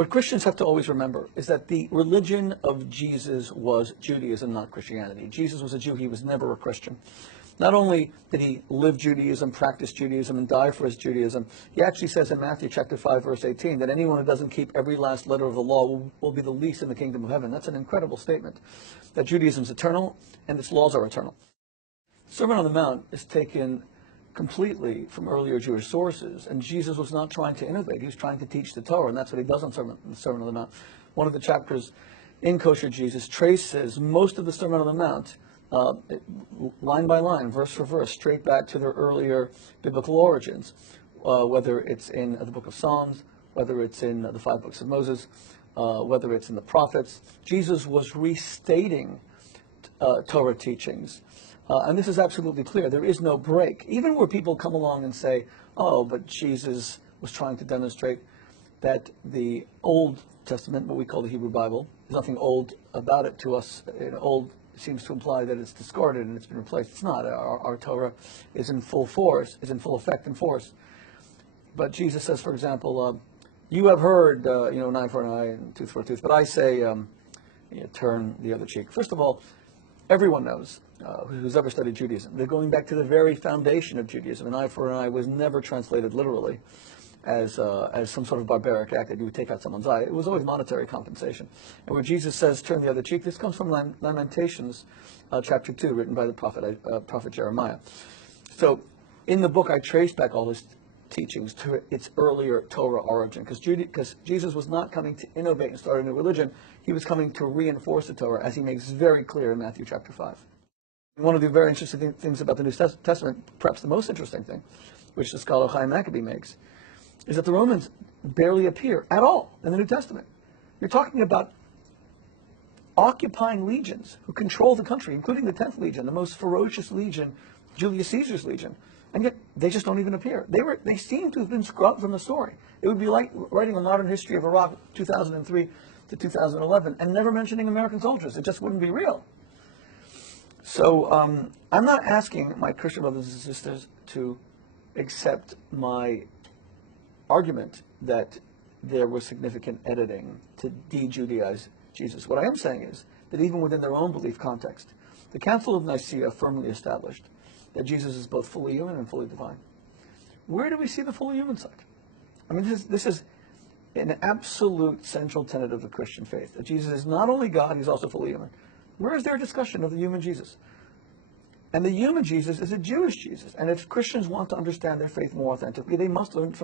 What Christians have to always remember is that the religion of Jesus was Judaism, not Christianity. Jesus was a Jew. He was never a Christian. Not only did he live Judaism, practice Judaism, and die for his Judaism, he actually says in Matthew chapter 5, verse 18, that anyone who doesn't keep every last letter of the law will be the least in the kingdom of heaven. That's an incredible statement, that Judaism is eternal and its laws are eternal. Sermon on the Mount is taken completely from earlier Jewish sources, and Jesus was not trying to innovate. He was trying to teach the Torah, and that's what he does on Sermon on the Mount. One of the chapters in Kosher Jesus traces most of the Sermon on the Mount, line by line, verse for verse, straight back to their earlier biblical origins, whether it's in the book of Psalms, whether it's in the 5 books of Moses, whether it's in the prophets. Jesus was restating Torah teachings. And this is absolutely clear. There is no break. Even where people come along and say, oh, but Jesus was trying to demonstrate that the Old Testament, what we call the Hebrew Bible, there's nothing old about it to us. Old seems to imply that it's discarded and it's been replaced. It's not. Our Torah is in full force, is in full effect and force. But Jesus says, for example, you have heard, an eye for an eye and tooth for a tooth, but I say, turn the other cheek. First of all, everyone knows, who's ever studied Judaism, they're going back to the very foundation of Judaism. An eye for an eye was never translated literally as some sort of barbaric act that you would take out someone's eye. It was always monetary compensation. And when Jesus says, turn the other cheek, this comes from Lamentations, chapter 2, written by the prophet Jeremiah. So in the book, I traced back all his teachings to its earlier Torah origin, because Jesus was not coming to innovate and start a new religion. He was coming to reinforce the Torah, as he makes very clear in Matthew chapter 5. One of the very interesting things about the New Testament, perhaps the most interesting thing, which the scholar Chaim Maccabee makes, is that the Romans barely appear at all in the New Testament. You're talking about occupying legions who control the country, including the 10th legion, the most ferocious legion, Julius Caesar's legion. And yet, they just don't even appear. They seem to have been scrubbed from the story. It would be like writing a modern history of Iraq 2003 to 2011 and never mentioning American soldiers. It just wouldn't be real. So I'm not asking my Christian brothers and sisters to accept my argument that there was significant editing to de-Judaize Jesus. What I am saying is that even within their own belief context, the Council of Nicaea firmly established that Jesus is both fully human and fully divine. Where do we see the fully human side? I mean, this is an absolute central tenet of the Christian faith, that Jesus is not only God, he's also fully human. Where is there a discussion of the human Jesus? And the human Jesus is a Jewish Jesus. And if Christians want to understand their faith more authentically, they must learn from